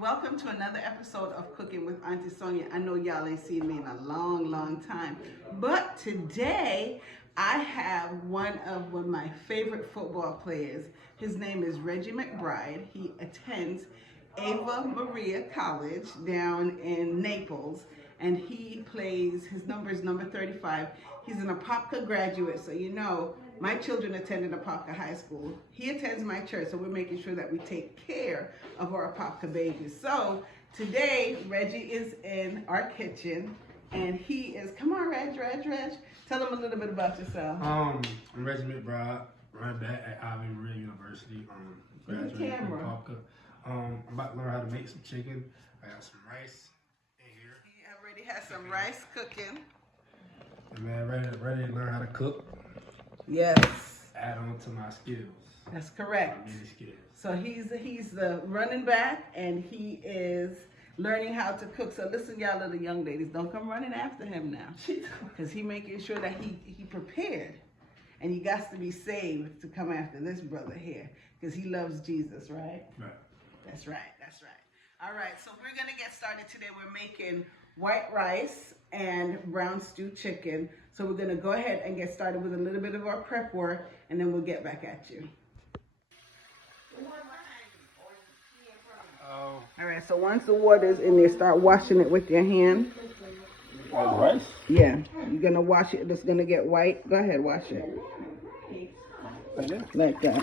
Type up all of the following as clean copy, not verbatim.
Welcome to another episode of Cooking with Auntie Sonia. I know y'all ain't seen me in a long time, but today I have one of my favorite football players. His name is Reggie McBride. He attends Ava Marie College down in Naples, and he plays, his number is number 35. He's an Apopka graduate, so you know, my children attended Apopka High School. He attends my church, so we're making sure that we take care of our Apopka babies. So today, Reggie is in our kitchen, and he is, come on, Reg. Tell them a little bit about yourself. I'm Reggie McBride Running Back at Ava Marie University. Graduated from Apopka. I'm about to learn how to make some chicken. I got some rice in here. He already has some rice cooking. And man, ready to learn how to cook. Yes. Add on to my skills. That's correct. My many skills. So he's the running back, and he is learning how to cook. So listen, y'all little young ladies, don't come running after him now, because he making sure that he prepared, and you got to be saved to come after this brother here, because he loves Jesus, right? Right. That's right. All right, so we're gonna get started today. We're making white rice and brown stew chicken. So we're gonna go ahead and get started with a little bit of our prep work, and then we'll get back at you. All right, so once the water's in there, start washing it with your hand. Rice? Yeah, you're gonna wash it. It's gonna get white. Go ahead, wash it. Like that.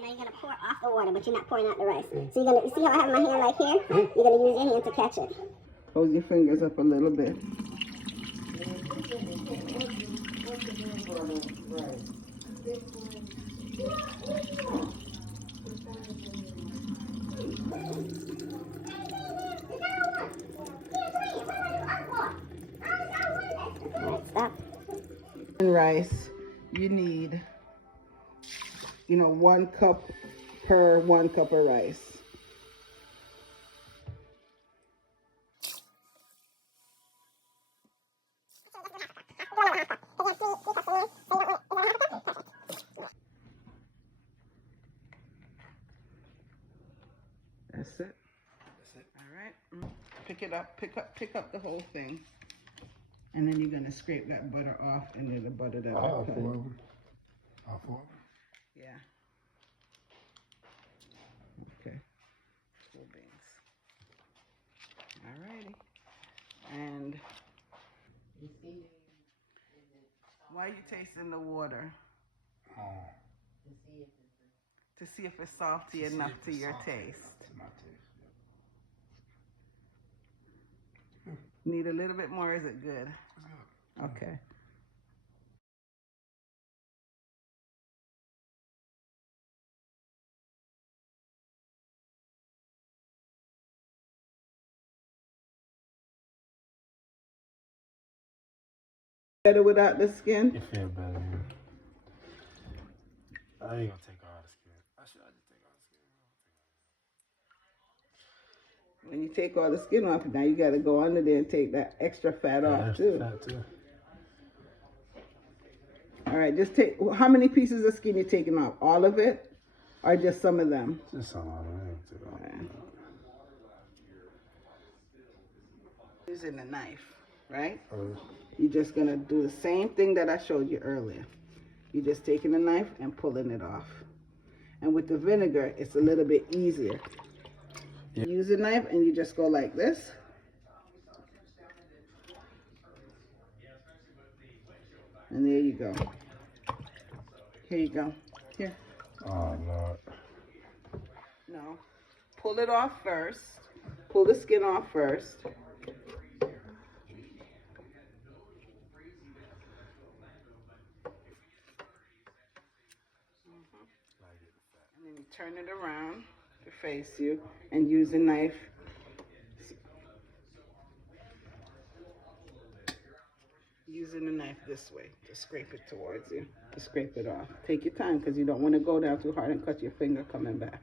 Now you're going to pour off the water, but you're not pouring out the rice. So you're going to, you see how I have my hand like here? You're going to use your hand to catch it. Close your fingers up a little bit. Stop. And rice, you need, 1 cup per 1 cup of rice. That's it. All right. Pick it up. Pick up the whole thing. And then you're gonna scrape that butter off, and then the butter that I put. All 4 of them. All 4 of them? Yeah. Okay. Cool beans. Alrighty. And why are you tasting the water? To see if it's salty enough to your taste. Need a little bit more, is it good? Okay. Better without the skin? It feel better, yeah. I ain't gonna take all the skin. I should just take all the skin. When you take all the skin off, now you gotta go under there and take that extra fat off too. Fat too. All right, just take, how many pieces of skin you taking off? All of it? Or just some of them? Just some of them. Using a knife, right? You're just gonna do the same thing that I showed you earlier. You're just taking the knife and pulling it off. And with the vinegar, it's a little bit easier. You use a knife and you just go like this. And there you go. Here you go. Here. Oh, Lord. No. Pull it off first. Pull the skin off first. And then you turn it around to face you and use a knife. Using the knife this way to scrape it towards you, to scrape it off. Take your time, because you don't want to go down too hard and cut your finger coming back.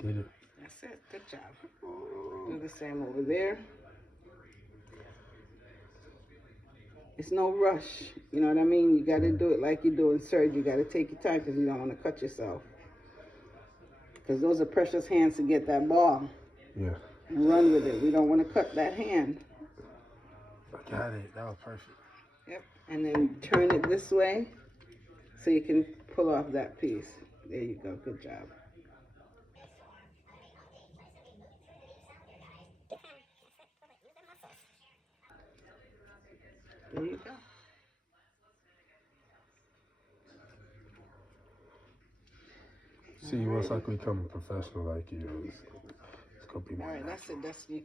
Did it? That's it. Good job. Do the same over there. It's no rush. You know what I mean? You got to do it like you do in surgery. You got to take your time because you don't want to cut yourself. Because those are precious hands to get that ball. Yeah. And run with it. We don't want to cut that hand. I got it. That was perfect. Yep. And then turn it this way so you can pull off that piece. There you go. Good job. There you go. See, once I become a professional like you, it's gonna be more. All right, that's it. That's you.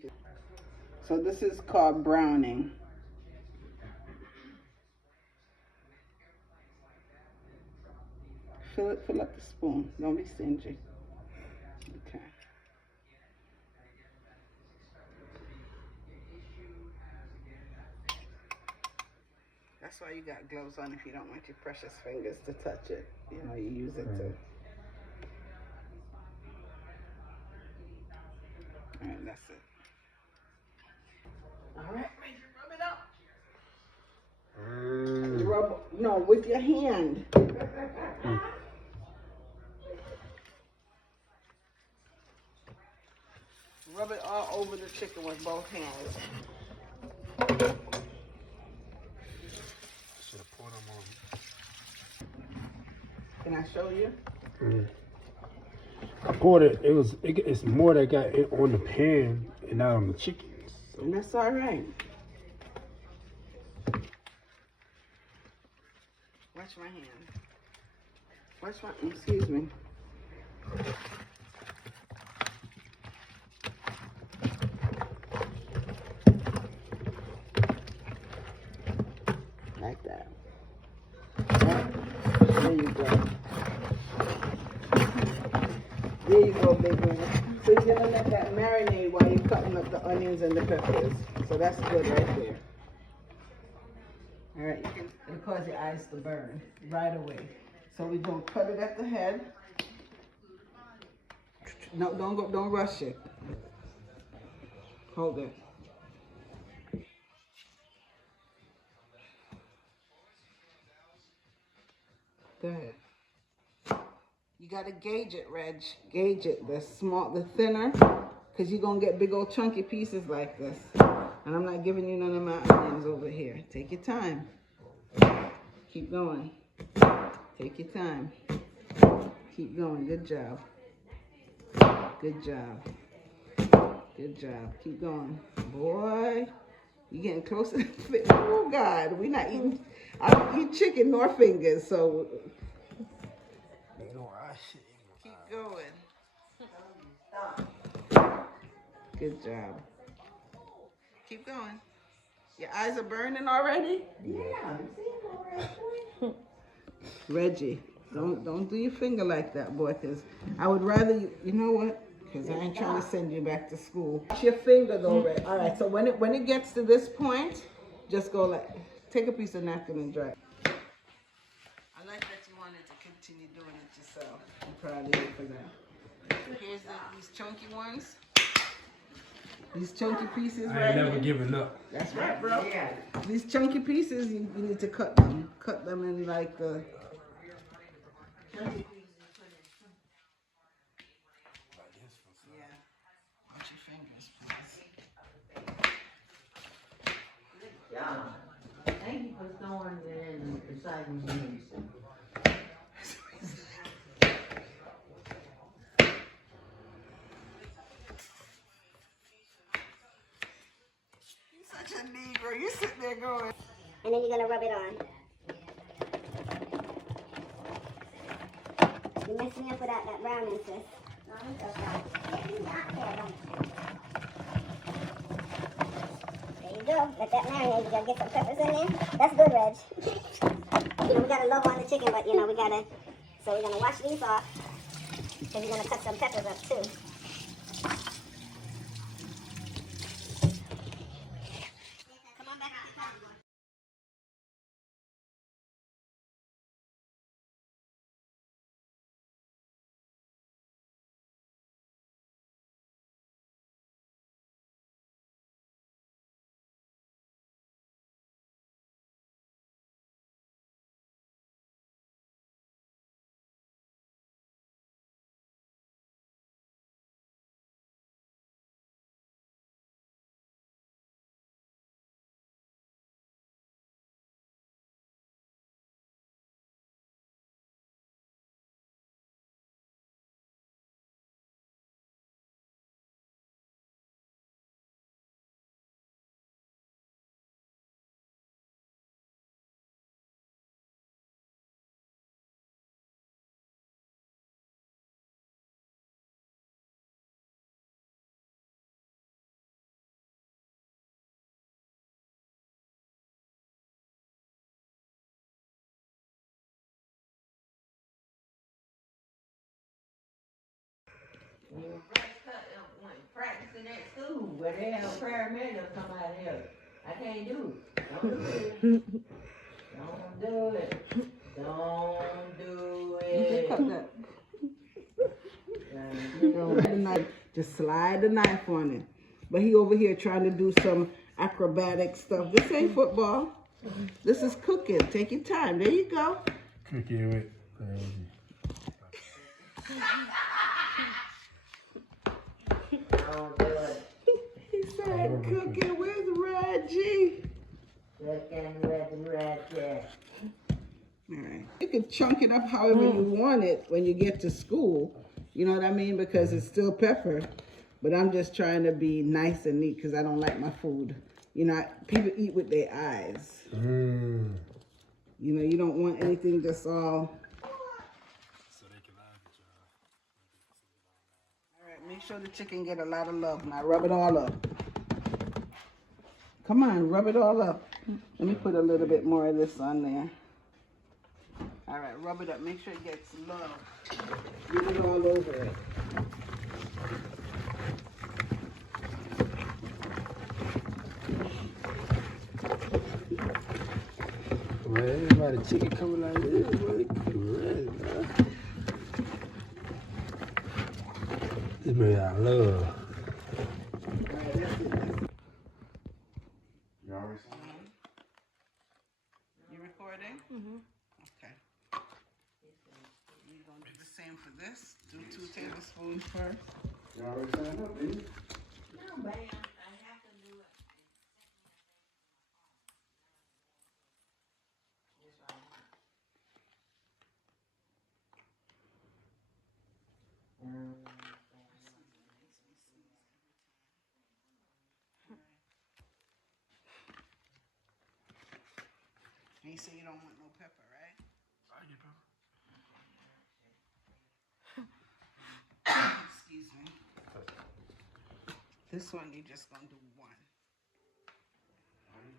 So this is called browning. Fill up the spoon. Don't be stingy. Okay. That's why you got gloves on if you don't want your precious fingers to touch it. You know, you use it to. All right, that's it. All right, rub it up. Rub, no, with your hand. Rub it all over the chicken with both hands. Should have poured them on. Can I show you? I poured it. It's more that got it on the pan and not on the chicken. So. And that's all right. Watch my hand. Watch my, excuse me. Like that. Right? There you go. There you go, baby. So you're gonna let that marinate while you're cutting up the onions and the peppers. So that's good right there. All right, it'll cause your eyes to burn right away. So we're gonna cut it at the head. No, don't rush it. Hold it. Go ahead. You gotta gauge it, Reg. Gauge it. The thinner, because you're gonna get big old chunky pieces like this. And I'm not giving you none of my onions over here. Take your time. Keep going. Take your time. Keep going. Good job. Good job. Good job. Keep going. Boy, you're getting closer to fit. Oh, God. We're not eating. I don't eat chicken nor fingers, so. Keep going. Good job. Keep going. Your eyes are burning already? Yeah. Reggie, don't do your finger like that, boy, because I would rather you know what? Because I ain't trying to send you back to school. It's your finger though, Reg. All right, so when it gets to this point, just go like, take a piece of napkin and dry it. I like that you wanted to continue doing it yourself. I'm proud of you for that. Here's these chunky ones. These chunky pieces I right ain't never here. given up. That's right, bro. Yeah. These chunky pieces, you need to cut them. Cut them in like the... Yeah. Watch your fingers, please. Yeah. Thank you for throwing it in beside me. You're such a Negro. You sitting there going... And then you're gonna rub it on. You messed me up with that browning, sis. No, it's okay. There you go. Let that marinate. You gotta get some peppers in there. That's good, Reg. We gotta love on the chicken, but we gotta. So we're gonna wash these off because we're gonna cut some peppers up too. They have paramedics come out here. I can't do it. Don't do it. Don't do it. You can cut that. Just slide the knife on it. But he over here trying to do some acrobatic stuff. This ain't football. This is cooking. Take your time. There you go. Cooking with Don't do it. He said cooking with Reggie. Cooking with Reggie. All right. You can chunk it up however you want it when you get to school. You know what I mean? Because it's still pepper. But I'm just trying to be nice and neat because I don't like my food. You know, people eat with their eyes. You know, you don't want anything just all... so they can laugh at y'all. All right, make sure the chicken get a lot of love. Now rub it all up. Come on, rub it all up. Let me put a little bit more of this on there. All right, rub it up. Make sure it gets love. Get it all over it. Man, everybody chicken coming like this, boy. Crazy, man. This man I love. All right, that's it. You already saw it? You recording? Okay. We're going to do the same for this. Do 2 tablespoons first. You already signed up, didn't you? No, man. I have to do it. And you say you don't want no pepper, right? I get pepper. Excuse me. This one, you're just going to do 1.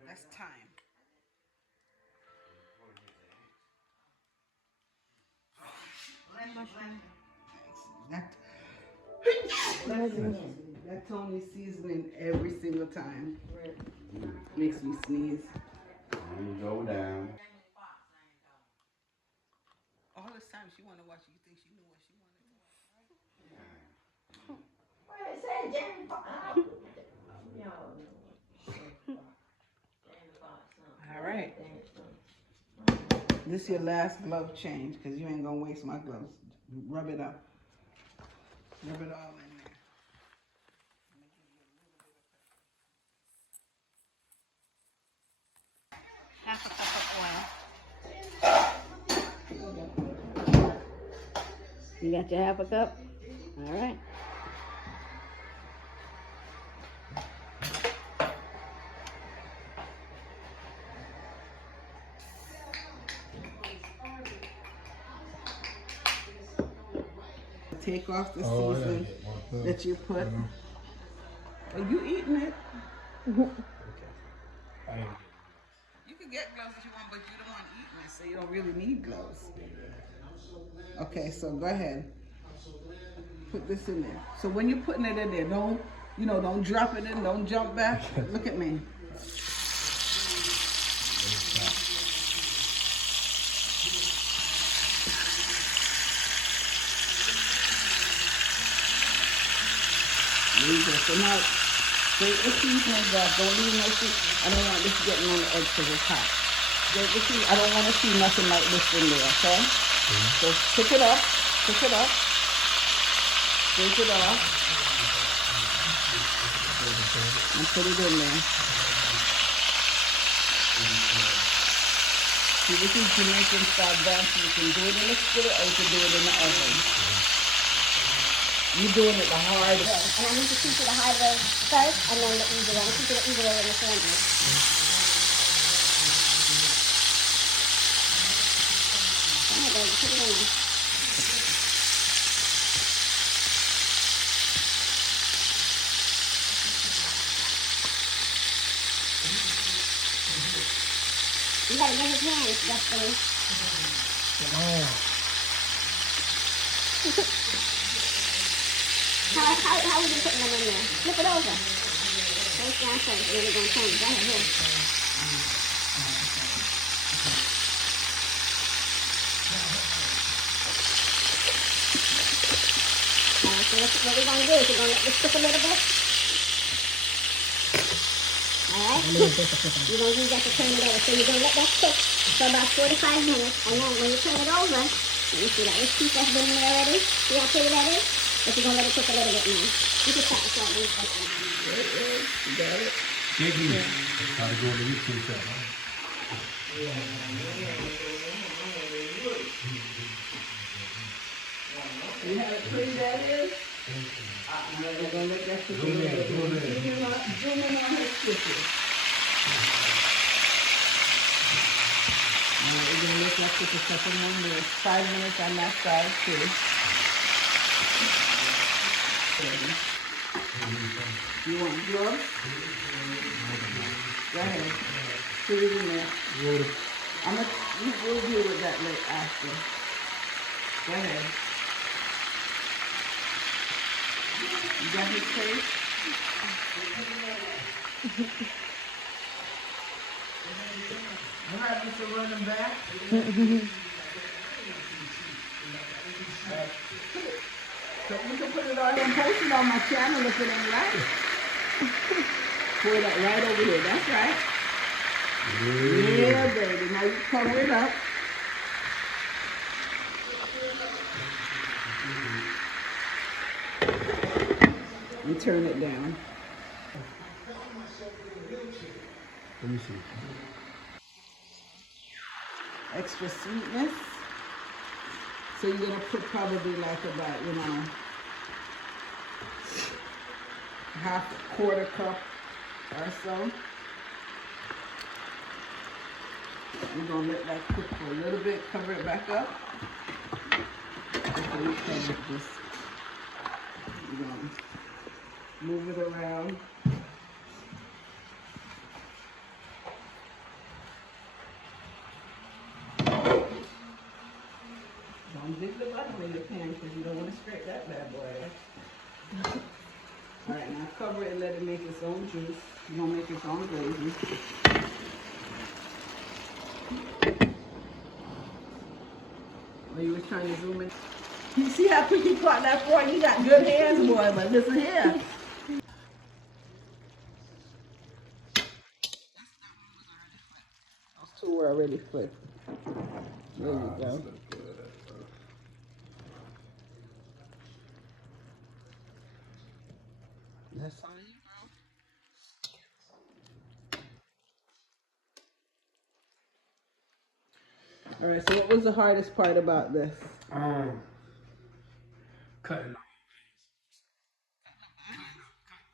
That's time. That Tony seasoning every single time makes me sneeze. You go down. All this time she want to watch. You think she knew what she wanted to watch? What it say, Jamie Foxx? All right. This your last glove change because you ain't gonna waste my gloves. Rub it up. Rub it all in there. Half a cup of oil. You got your half a cup? All right. Take off the seasoning that you put. Are you eating it? I ain't You can get gloves if you want, but you don't want eating it, so you don't really need gloves. Okay, so go ahead. Put this in there. So when you're putting it in there, don't drop it in, don't jump back. Look at me. There you go. So now, grate the seasoning up. Don't leave no seasoning. I don't want this getting on the edge because it's hot. Grate the seasoning. I don't want to see nothing like this in there, okay? So pick it up, scrape it off, and put it in there. See, this is Jamaican style dancing. You can do it in the skillet or you can do it in the oven. You're doing it the hard way. And I need to teach you the hard way first, and then the easy way. I'm teaching the easy way in the sandwich. Come on, baby, put it in there. You gotta get his hands, Justin. How are you putting them in there? Flip it over. face down first, then we're going to turn it. Go ahead, here. Alright, so what we're going to do is we're going to let this cook a little bit. Alright? You're going to use that to turn it over. So you're going to let that cook for about 45 minutes. And then when you turn it over, you see that this piece that's been in there already? See how pretty that is? But you're going to let it cook a little bit now. You can start the salt. You got it? Chicken. Gotta go to the YouTube channel. You have it pretty that is? We're going to let that cook a little bit. Zoom in on his chicken. Alright, we're going to let that cook a couple more minutes. 5 minutes on that side too. You want gloves? Go ahead. Put it in there. We'll deal with that later after. Go ahead. You got his face? What happened to running back? So you can put it on and post it on my channel if it ain't right. Pour that right over here. That's right. Yeah, baby. Now you cover it up. And turn it down. Let me see. Extra sweetness. So you're gonna put probably like about, you know, half a quarter cup or so. We're gonna let that cook for a little bit, cover it back up. Before you cover it, just, you're gonna move it around. Don't dig the bottom of your pan because you don't want to scrape that bad boy. Alright, now cover it and let it make its own juice. You're going to make its own gravy. Or you were trying to zoom in. You see how quick you caught that for? You got good hands, boy, but listen here. Those two were already flipped. There you go. That's on you, bro. All right. So, what was the hardest part about this? Cutting off. Cutting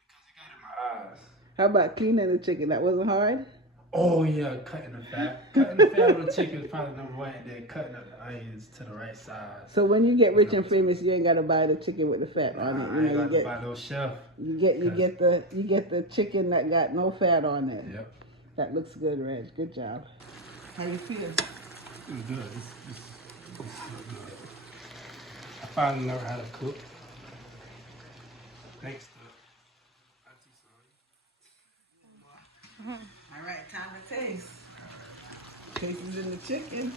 because it got in my eyes. How about cleaning the chicken? That wasn't hard. Oh yeah, cutting the fat. Cutting the fat of the chicken is probably number one, and then cutting up the onions to the right size. So when you get rich and famous, you ain't gotta buy the chicken with the fat on it. I ain't got to buy no chef. You get the chicken that got no fat on it. Yep. That looks good, Reg. Good job. How you feel? It's good. It's good. I finally learned how to cook. Thanks to Auntie Sonia. All right, time to taste. Taste is in the chicken.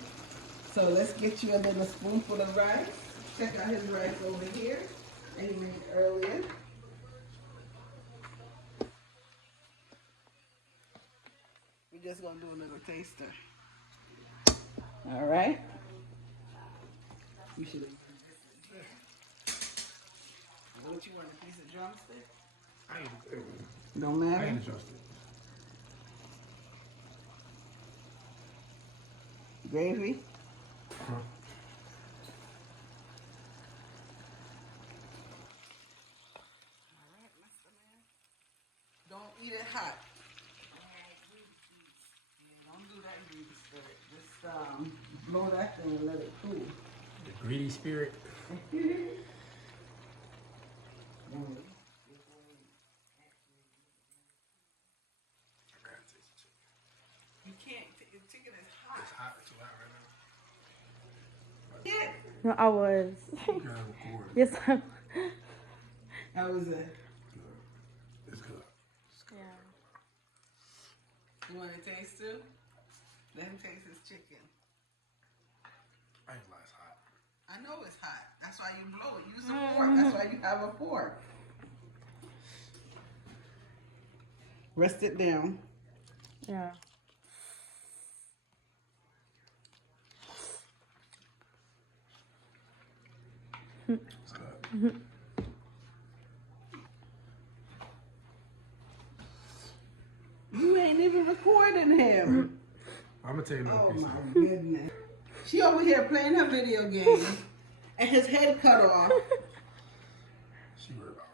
So let's get you a little spoonful of rice. Check out his rice over here that he made earlier. We're just gonna do a little taster. All right. You should have. What you want, a piece of drumstick? Don't matter. I ain't trusted. Gravy. Huh? All right, Mr. Man. Don't eat it hot. Yeah, don't do that greedy spirit. Just blow that thing and let it cool. The greedy spirit. You can't. The chicken is hot. It's hot. It's hot right now. Yeah. No, I was. You gotta record. Yes, I How was it? It's good. Yeah. You want to taste too? Let him taste his chicken. I ain't like it's hot. I know it's hot. That's why you blow it. Use a fork. That's why you have a fork. Rest it down. Yeah. It's good. You ain't even recording him. I'm gonna tell you another Oh piece. my goodness. She over here playing her video game and his head cut off. She worried about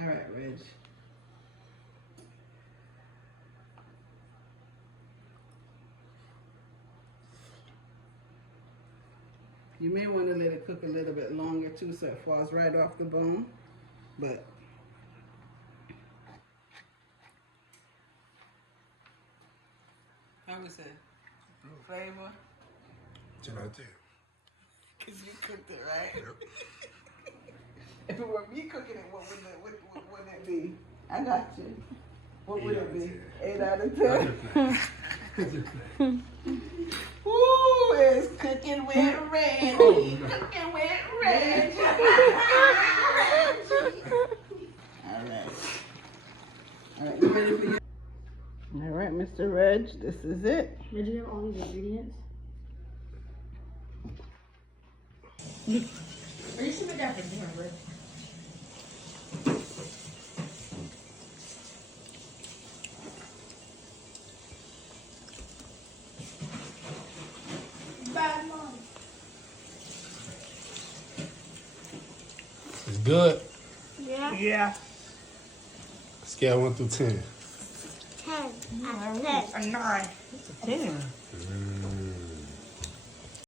All right, Reg. You may want to let it cook a little bit longer too so it falls right off the bone. But how was it? Flavor? 10 out of 10. Because you cooked it, right? If it were me cooking it, what would it be? I got you. What would it be? 8 out of 10? Ooh, it's cooking with Reggie. Cooking with Reggie. All right. All right, you ready for your... All right, Mr. Reg, this is it. Did you have all these ingredients? Are you sitting down for dinner, Rick? Bad mom. It's good. Yeah. Yeah. Scale 1 through 10. 10 out of 10. A 9. 10.